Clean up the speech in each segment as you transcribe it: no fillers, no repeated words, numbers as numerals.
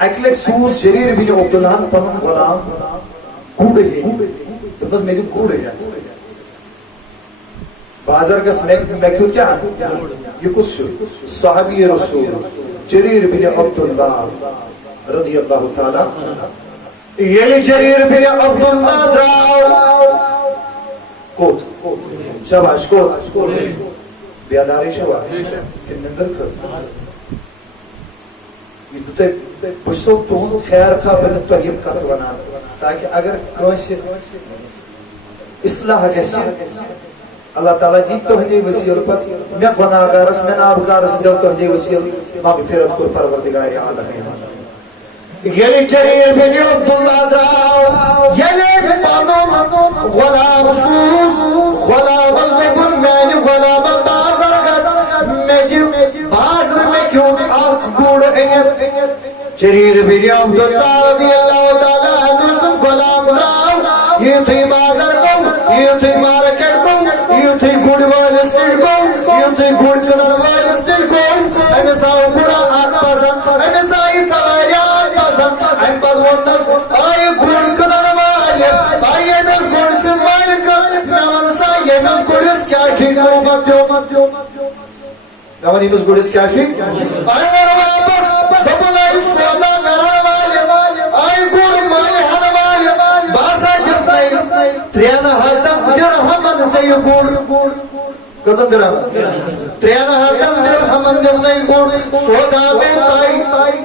occult سوز جریر بن عبداللہ پنن غلام گوڑ ہے دس میں گوڑ ہے بازار گس میں کیوں کیا یہ کس صحابی رسول جریر بن عبداللہ رضی اللہ تعالی یلی جریر بن عبداللہ دراو کوت شاباش کوت بیاداری شوا کہ نندر کرز یہ تو بشو تون خیر کا بنت پر یہ کت ونا تاکہ اگر کوئی اصلاح گسی اللہ تعالیٰ دی تہدی وسیل پر میں گناہگارس میں نابکارس دیو تہدی وسیل مغفرت کر پروردگار عالم یلی جریر بن عبداللہ دراو یلی پانو غلام سوز غلام زبن میں غلام بازر گس میں جو بازر میں کیوں آرک گوڑ انت جریر بن عبداللہ رضی اللہ تعالیٰ عنہ سن غلام دراو یہ تھی بازر کم یہ تھی مارکٹ کم یہ تھی گوڑ والستر کم یہ تھی گوڑ کنر والستر کم ہمیں ساو گوڑا آن پسند ہمیں سائی سواریان پسند ہم بدونس آئی گوڑ کنر والیم آئی ایمز گوڑ سے مالک نمان سائی ایمز گوڑس کیا شک نوبت جو نمان ایمز گوڑس کیا شک آئی مر واپس دبنائی سودا کرن والیم آئی گوڑ مالی ہن والیم باسا جتنائی تریانا حدم درہمن چاہیے گوڑ قسم درہم تریانا حدم درہمن جتنائی گوڑ سودا بیتائی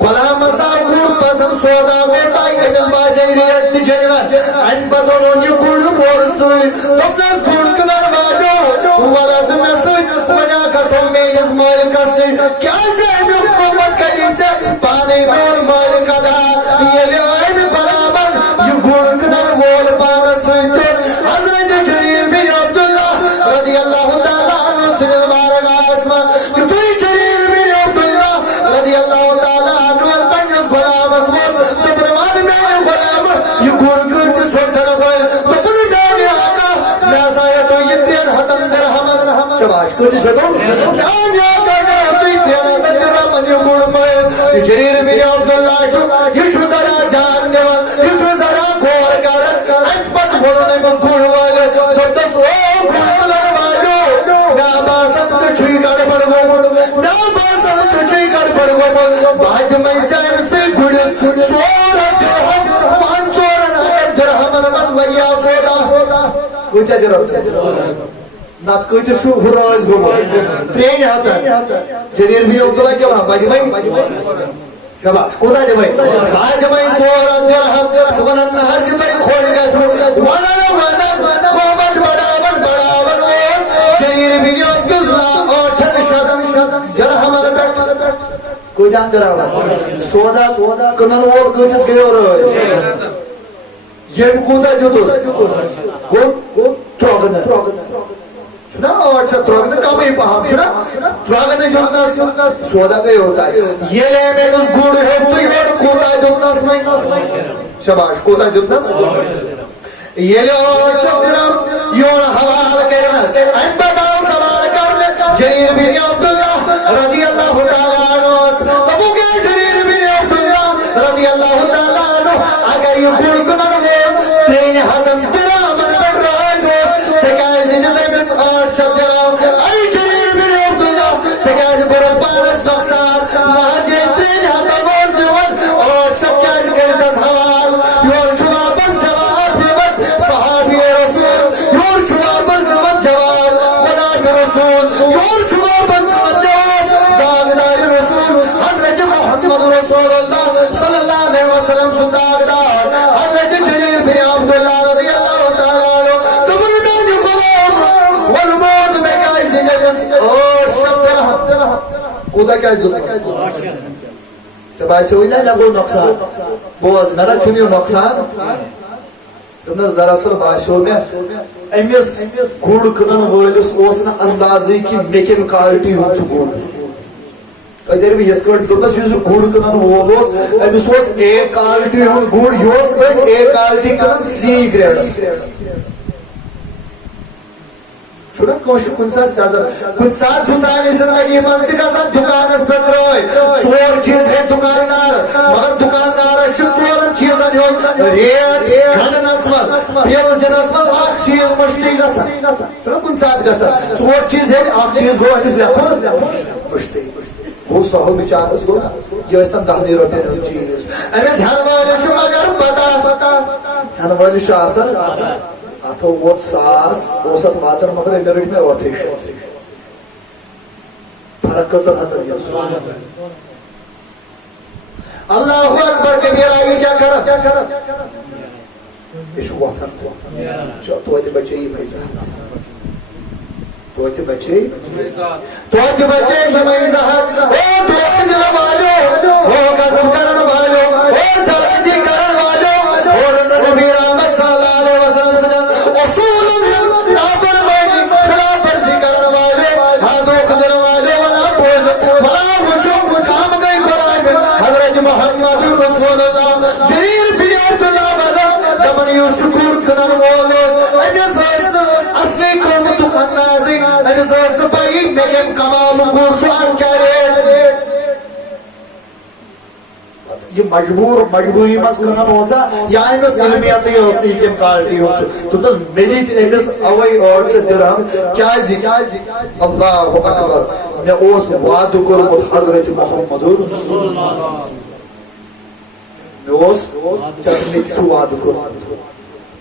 غلام صاحب گوڑ پسند سودا بیتائی امل باشای ریت جنوان ان بدلون یہ گوڑ مور سوئی تمناز گوڑ کنر والو ولازم نسوئی منیا کسو میز مالک اسلی کیا زہن حکومت کری سے پانے مول مالک ادا یہ لئین بلابن یہ گوڑ کنر مول پانا سوئی تر حضرت جریر بن عبداللہ رضی اللہ تعالیٰ عنہ سنل بارک آسمان یہ توی جریر بن عبداللہ رضی اللہ تعالیٰ عنہ پنجس غلام اسلام تبنوان میں غلام یہ گوڑ کنر سوٹر بھائی تبن میں آقا میں سایتو یہ تین حتم درہمن شباش کچھ سکو نام یا کرنا ہمتی تین حتم درہمن یہ گوڑ پائے جریر بن عبداللہ چھو یہ شو ذرا جان دیوان یہ شو ذرا گھور کرن انپت بڑھنے بس گوڑ والے تب دس او گوڑ کنر والو ناباسم چچوئی کر پڑھو ناباسم چچوئی کر پڑھو باج میں جائم سے گھڑس چورا درہم مان چورا ناکر درہمن مسلیا سودا کوئی چا جرم نات کوئی تو شو ہراز گو ترین ہاتا جریر بن عبداللہ کیا وہاں باجی بھائی شباش کودا جی بھائی باج بھائی چورا درہم سبنن حسی بھائی کھوڑ گیا سو وانا وانا خوبت بڑاون جریر بن عبداللہ اوٹھن شدن جرہمن بیٹھ کوئی جان درہم سودا کنن وول کچھ گئے ہراز یہ کودا جو کو تروگن شنا اور سے تروگن کم ہی پہم شنا تروگن جو سودا گئے ہوتا ہے یہ لے میں اس گوڑ ہے تو یہ کودا جو نس میں شباش کودا جو نس یہ لے اور سے درم یوں حوال کرنا ان بتاؤ سوال کرنے جریر بن عبداللہ رضی اللہ تعالیٰ عنہ تبو کے جریر بن عبداللہ رضی اللہ تعالیٰ عنہ اگر یہ گوڑ کنر وہ تین حدم درامن پر راج ہو سکائی زیدہ بس آٹھ شب درام ای جریر بن عبداللہ سکائی زیدہ پانس نقصان محضی تین حدم وزیون اور شب کیا ذکر دس حوال یور چھوا بس جواب دیوت صحابی رسول یور چھوا بس جواب غلام رسول یور چھوا بس جواب داغدار رسول حضرت محمد رسول اللہ صلی اللہ علیہ وسلم سنداغدار حضرت جریر بن عبداللہ رضی اللہ تعالیٰ عنہ تمہیں میں جو غلام والموز میں کائسی جنس اور شب درہم کودا کائسی جنس جب ایسے ہوئی نا لگو نقصان بوز میرا چونیو نقصان تمہیں دراصل باشو میں امیس گوڑ کنن وولس اوسنا اندازی کی میکن کالٹی ہو چکو ادھر بھی یتکٹ دس یہ گوڑ کنن وولس امیس اوس ایک کالٹی ہن گوڑ یوس ایک کالٹی کنن سی گریڈس چھوڑا کوشو کن ساتھ سازر کن ساتھ سانی زندگی منستی کا ساتھ دکانس پر روئی چور چیز ہے دکاندار ریٹ گھنڈنس من پیلجنس من اخ چیز مشتی گژھان چھُنہ کُنہِ ساتہٕ گژھان ژور چیز ہیٚلہِ اکھ چیز گوٚو أمِس لیکھُن مشتی گوٚو سہل بِچارس گوٚو نا یہِ ٲسۍ تن 10 رۄپین ہُنٛد چیز أمِس ہٮ۪نہٕ وٲلِس چھُ مگر پتہ ہٮ۪نہٕ وٲلِس چھُ آسان اتھو ووت 1,000 اوس اتھ واتان مگر أمۍ رٔٹۍ مےٚ رۄپیہِ 100 فرق کۭژن ہتن اللہ اکبر کبیرہ یہ کیا کرن یہ چھُ وۄتھان توتہِ بچے یِمے زٕ توتہِ بچے یِمے زٕ ہتھ او دھوکہٕ دِنہٕ والیو او قسم کرن والیو او زیادتی کرن والیو اور نبی رحمت صلی اللہ علیہ وسلم سٕنٛدٮ۪ن اصوٗلن ہٕنٛز نافرمٲنی خلاف ورزی کرن والیو دھوکہٕ دِنہٕ والیو ونان پوٚز بلا وٕچھو کم گٔے قرآن حضرت محمد رسول اللہ جریر بن عبداللہ ونان دپان یُس شکوٗر کٕنن وول اوس أمِس ٲس نہٕ اصلی قۭمتُک اندازٕے أمِس ٲس نہٕ پَیی مےٚ کَمہِ کمالُک گوٚو چھُ اَتھ کیٛاہ ریٹ یہ مجبوری مز کٕنان اوسا یا أمِس علمیتٕے ٲس نہٕ یہِ کَمہِ کالٹی ہُنٛد چھُ دوٚپنس مےٚ دِتۍ أمِس اَوَے 800 درہم کیٛازِ اللہ اکبر مےٚ اوس وعدٕ کوٚرمُت حضرت محمد مےٚ اوس ژےٚ مےٚ چھُ وعدٕ کوٚرمُت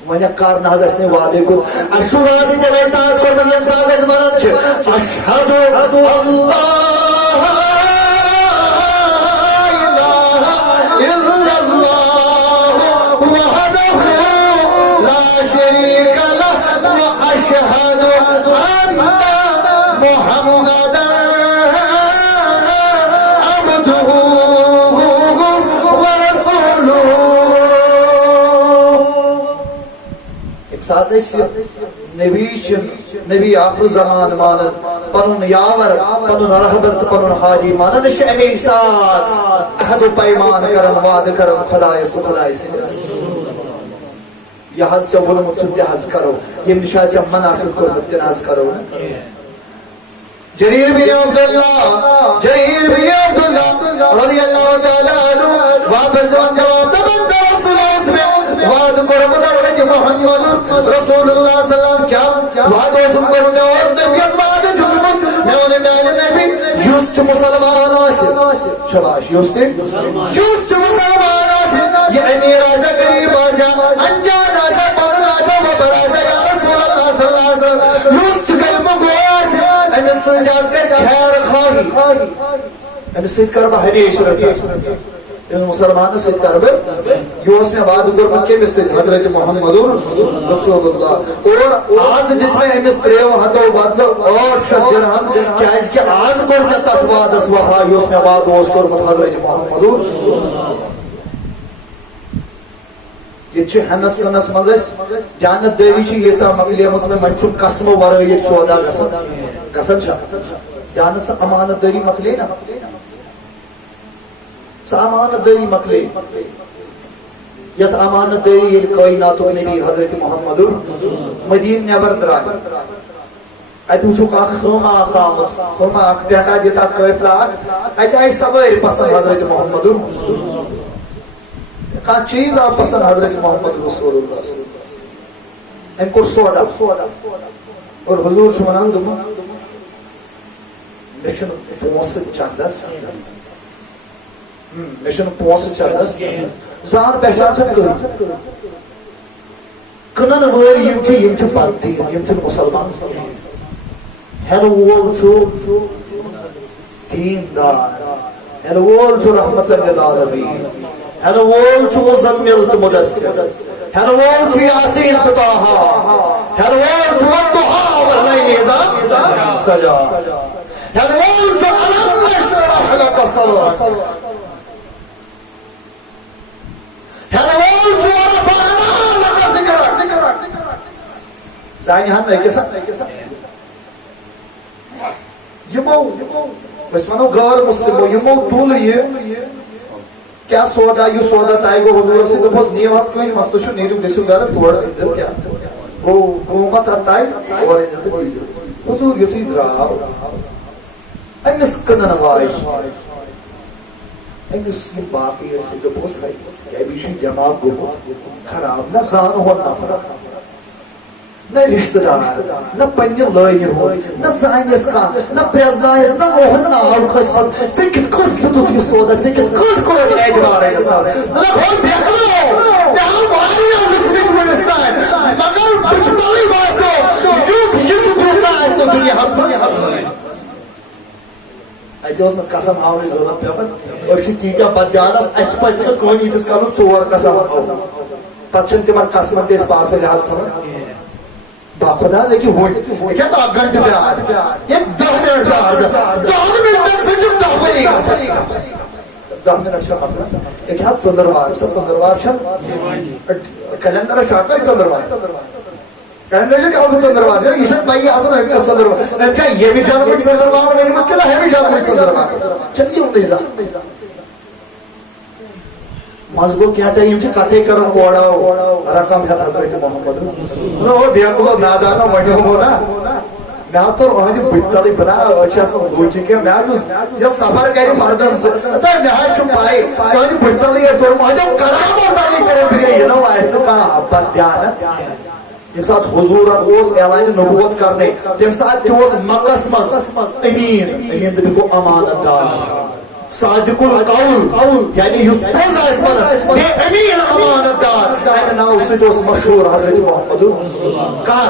وۄنۍ کر نہ حظ اَسہِ نہٕ وعدٕ کوٚر اَسہِ چھُ وعدٕ تَمے ساتہٕ کوٚرمُت ییٚمہِ ساتہٕ أسۍ وَنان چھِ اشہدُ ساتھ نبی آخر زمان مانن پنن یاور پنن رہبر تو پنن حاجی مانن امی ساتھ عہد و پیمان کرن وعدہ کرن خدایس تو خدای سندس یہ حض سے ونمت چھُ تہِ حض کرو یم نشا ژےٚ منع چھُتھ کوٚرمُت تہِ حض کرو جریر بن عبداللہ رضی اللہ تعالیٰ عنہ واپس دِوان جواب دپان وعدہ کوٚرمُت حضرت محمد رسول اللہ صلی اللہ علیہ وسلم کیا وعدہ اوسُم کوٚرمُت مےٚ اوس نبیَس وعدٕ دیُتمُت مےٚ ووٚن میانہِ نبی یُس تہِ مُسلمان آسہِ شاباش یُس تہِ مُسلمان آسہِ یہِ أمیٖر آسیا غریٖب آسیا انجان آسیا پنُن آسیا وۄبر آسیا یا رسول اللہ صلی اللہ علیہ وسلم یُس تہِ کلمہٕ گوٚو آسہِ أمِس سۭتۍ حظ کر خیر خواہی أمِس سۭتۍ کر بہٕ ہمیشہِ رٔژھا مسلمان سۭتۍ کر بہٕ یہِ اوس مےٚ وعدٕ کوٚرمُت کٔمِس سۭتۍ حضرت محمد رسول اللہ اور آز دِتۍ مےٚ أمِس 3 بدلہٕ 800 درہم کیٛازِ کہِ آز کوٚر مےٚ تتھ وعدس وفا یُس مےٚ وعدٕ اوس کوٚرمُت حضرت محمد ییٚتہِ چھِ ہٮ۪نس کٕنس منٛز أسۍ دیانت دٲری چھِ ییٖژاہ مۄکلیمٕژ مےٚ وۄنۍ چھُنہٕ قسمہٕ ورٲے ییٚتہِ سودا گژھان چھا دیانت سۄ امانت دٲری مۄکلے نا سۄ امانت دٲری مۄکلے یتھ امانت دٲری ییٚلہِ کٲیناتُک نبی حضرت محمد مدیٖنہٕ نٮ۪بر درٛاے اتہِ وٕچھُکھ اکھ خٲما اکھ آمُت خٲما اکھ ٹینٹا دِتھ اکھ قٲفلہ اکھ اتہِ آیہِ سوٲرۍ پسنٛد حضرت محمد کانٛہہ چیٖز آو پسنٛد حضرت محمد رسول اللہ أمۍ کوٚر سودا اور حضوٗر چھُ ونان دوٚپُن مےٚ چھُنہٕ پونٛسہٕ چندس مےٚ چھُنہٕ پونٛسہٕ چندس زان پہچان چھَکھ کٕہٕنۍ کٕنن وٲلۍ یِم چھِ بددیٖن یِم چھِنہٕ مُسلمان ہٮ۪نہٕ وول چھُ دیٖندار ہٮ۪نہٕ وول چھُ رحمت للعالمیٖن ہٮ۪نہٕ وول چھُ مُزمِل تہٕ مُدثر ہٮ۪نہٕ وول چھُ یاسیٖن تہٕ طٰہٰ ہٮ۪نہٕ وول چھُ والضُحیٰ واللیلی اذا سجا ہٮ۪نہٕ وول چھُ ألم نشرح لک صدرک ہٮ۪نہٕ وول چھُ ورفعنا لک ذکرک زانہِ ہن أکِس یِمو أسۍ ونو غٲر مُسلمو یِمو تُل یہِ کیا سودا یہِ سودا طے گوٚو حضوٗرس سۭتۍ دوٚپہوس نِیِو حظ کٕہٕنۍ مسلہٕ چھُ نیٖرِو گٔژھِو گرٕ تورٕ أنۍزیو کیٛاہ گوٚو ما تتھ طے تورٕ أنۍزیو تہٕ دیٖزیو حضوٗر یُتھُے درٛاو أمِس کٕنن واجہِ أمس يم باقي سيدبوس هاي كأبيشي دماغ گومت خراب نہ زان ہو نفر نہ رشتہ دار نہ پنہ لٲنہِ ہُنٛد نہ زانس کانٛہہ نہ پرٛزنایس نہ اوہن ناو کھس ژےٚ کِتھ کٲٹھۍ دیُتُتھ یہِ سودا ژےٚ کِتھ کٲٹھۍ کوٚرُتھ اعتبار أمِس تام دوٚپُکھ ہو بیکلو مےٚ آو واریاہ مِسرِتھ وُنِس تام مگر بٕتھِ تلٕے باسیو یُتھ یہِ دھوکہ آسہِ نہٕ دُنیاہس منٛز اتہِ اوس نہٕ قسم ہاونٕچ ضروٗرت پیٚوان أسۍ چھِ تیٖتیاہ بدیانس اَسہِ پزِ نہٕ کٕہٕنۍ ییٖتِس کالس 4 قسم ہاوو پتہٕ چھِنہٕ تِمن قسمن تہِ أسۍ پاسو لحاظ تھاوان باخدا ہے کہ ہوئی کیا تو 8 گھنٹے بعد یہ 10 منٹ بعد 10 منٹ سے جو 10 بری گا 10 منٹ شاہ اپنا ایک ہاتھ چندروار سب چندروار شاہ کیلنڈر شاہ کا چندروار کیلنڈر شاہ کیا چندروار شاہ یہ شاہ بائی آسان ہے چندروار کیا یہ بھی جانب میں چندروار میری مشکل ہے بھی جانب میں چندروار چلیے ہوں دیزا مزگو کیا ٹائم سے کتے کرن اوڑاو رقم ہے حضرت محمد نو بیاکلو نادانا وڈیو ہونا میں تو اوہدی بتلی بنا اچھا سن لوچی کہ میں جو سفر کری مردن سے تا میں چھو پائی اوہدی بتلی تو مجھے کلام ہوتا نہیں کرے بھی یہ نو ایس کا بدیانت تم ساتھ حضورن اوس اعلان نبوت کرنے تم ساتھ اوس مقص امین امین تو کو امانت دار صادق القول یعنی یس پوز آس ونان بے امین امانت دار امہ ناو سۭتۍ اوس مشہور حضرت محمد کر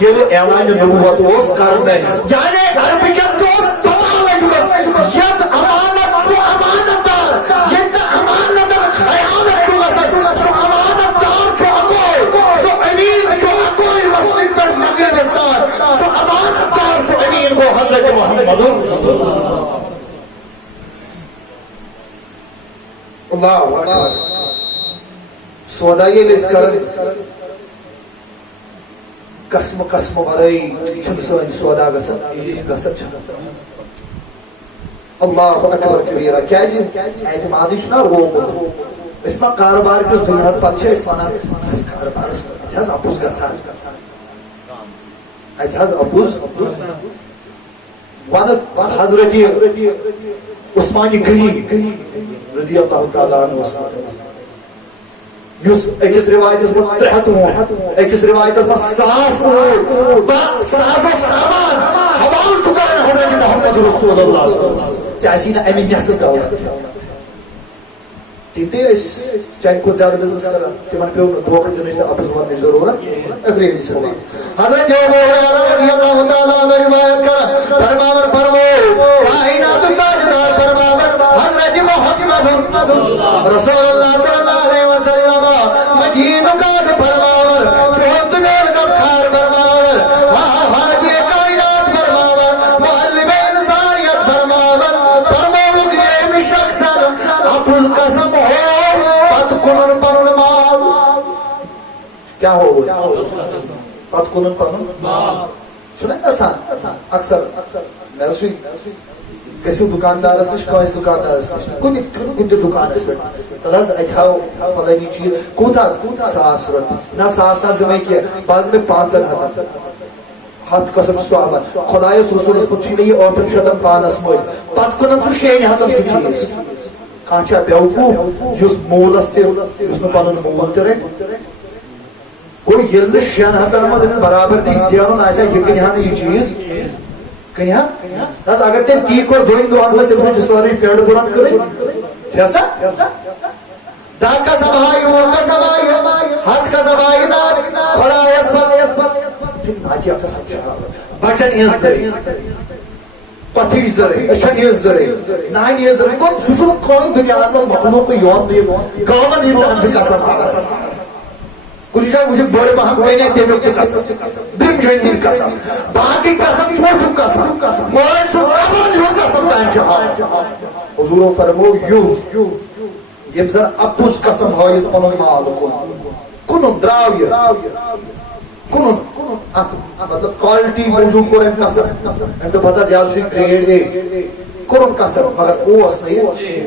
ییٚلہِ اعلان نبوت اوس کرنے یعنی عربکٮ۪ن تہِ اوس پتہ لٔجمٕژ یتھ امانت سُہ امانت دار ییٚتہِ امانتن خیانت چھُ گژھان سُہ امانت دار چھُ اکوے سُہ امین چھُ اکوے مشرق پٮ۪ٹھ مغربس تام سُہ امانت دار سُہ امین گوٚو حضرت محمد اللہ اکبر سودا یہ لس کرن قسم قسم ورٲے چھُنہٕ سٲنۍ سودا گژھان اللہ اکبر کبیرہ کیازِ اعتمادٕے چھُنہ روومُت أسۍ ما کاربار کِس دُنیاہس پتہٕ چھِ أسۍ ونان أسۍ کاربارس اتہِ حظ اپُز گژھان اتہِ حظ اپُز ونہٕ حضرت عثمان غنی رضی اللہ تعالیٰ عنہ یس اکس روایتس من 300 اونٹ اکس روایتس من 100 اونٹ ساز و سامان حوال چکان حضرت محمد رسول اللہ صلی اللہ علیہ وسلم چاہیے نا امی نیسر دولت تم تے چاہیے کو زیادہ بزنس کرا تمہن پیو دھوکہ دنش اپس ورنی ضرورت اگلی حدیث ہوگا حضرت ابو ہریرہ رضی اللہ تعالیٰ عنہ روایت کرا فرماور فرمو کائنات تاجدار فرماور حضرت محمد رسول اللہ صلی اللہ علیہ وسلم مدینہ کا فرماور چوت نور کا کھار فرماور حاجی کائنات فرماور معلم انسانیت فرماور فرماور کہ یہ شخص اپز قسم ہو پت کنن پنن مال کیا ہو پت کنن پنن مال چھُنہ گژھان اکثر مےٚ حظ چھُ گژھِو دُکاندارس نِش کٲنٛسہِ دُکاندارس نِش کُنہِ تہِ دُکانس پٮ۪ٹھ تل حظ اتہِ ہاو فلٲنی چیٖز کوٗتاہ 1,000 رۄپیہِ نہ 1,000 نہ زٕ مےٚ کینٛہہ بہٕ حظ مےٚ 500 ہتھ قسم چھُ آسان خۄدایس رسوٗلس کُن چھُ مےٚ یہِ 800 پانس مٔلۍ پتہٕ کٕنان سُہ 600 سُہ چیٖز کانٛہہ چھا بیوقوٗف یُس موٗلس تہِ یُس نہٕ پنُن موٗل تہِ رٹہِ گوٚو ییٚلہِ نہٕ 600 منٛز أمِس برابردی زینُن آسہِ یہِ کٕنہِ ہا نہٕ یہِ چیٖز کٕنہِ ہا حظ اگر تٔمۍ تی کوٚر 2 دۄہن منٛز تٔمۍ سٕنٛز چھِ سٲرٕے پیڑ بُرن کٕنٕنۍ ٹھیٖک 10 قسم آیہِ 100 قسم آیہِ 100 قسم آیہِ ناس خۄدایس تِم ناتیا قسم چھِ بچن ہٕنٛز ذٔریعہِ پتھٕچ ذٔریعہِ أچھن ہٕنٛز ذٔریعہِ نانہِ ہٕنٛز ذٔریعہِ گوٚو سُہ چھُنہٕ کٕہٕنۍ دُنیاہس منٛز مخلوقٕے یوت نہٕ گامن ہٕنٛدۍ چھِ قسم کُنہِ جایہِ وٕچھکھ بٔڑ پہم کَنہِ تمیُک تہِ قسم برٛنٛجن ہٕنٛدۍ قسم باقٕے قسم ژوٗنٛٹھُک قسم مٲلۍ سُہ قبرن ہُنٛد قسم تانۍ چھُ ہاوان حضوٗرو فرموو یُس ییٚمۍ زن اپُز قسم ہٲیِتھ پنُن مال کُنُن درٛاو یہِ کُنُن اتھ مطلب کالٹی موٗجوٗب کوٚر أمۍ قسم أمۍ دوٚپ پتہٕ حظ یہِ حظ چھُ گرٛیڈ اے کوٚرُن قسم مگر اوس نہٕ یہِ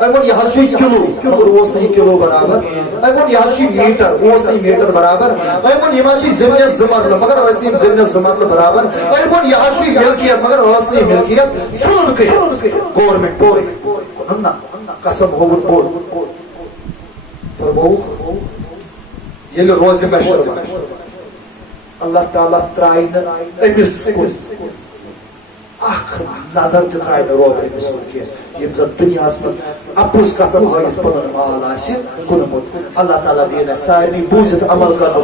أمۍ ووٚن یہِ حظ چھُ کِلوٗ مگر اوس نہٕ یہِ کِلوٗ برابر أمۍ ووٚن یہِ حظ چھُ میٖٹر اوس نہٕ یہِ میٖٹر برابر أمۍ ووٚن یِم حظ چھِ زٔمیٖنس 2 مرلہٕ مگر ٲسۍ نہٕ یِم زٔمیٖنس 2 مرلہٕ برابر أمۍ ووٚن یہِ حظ چھُ مِلکِیت مگر ٲس نہٕ یہِ مِلکِیت ژھٕنُن کٔرِتھ گورمینٹ پورٕے کُنُن نہ قسم ہووت بوڑ فرموخ یل روز مشربہ اللہ تعالیٰ ترائی امس کن اخ نظر ترائی روب امس کن کی یم زن دنیا من اپوز قسم ہائیس پنن مال آشی کنمت اللہ تعالیٰ دینا سارنی بوزت عمل کر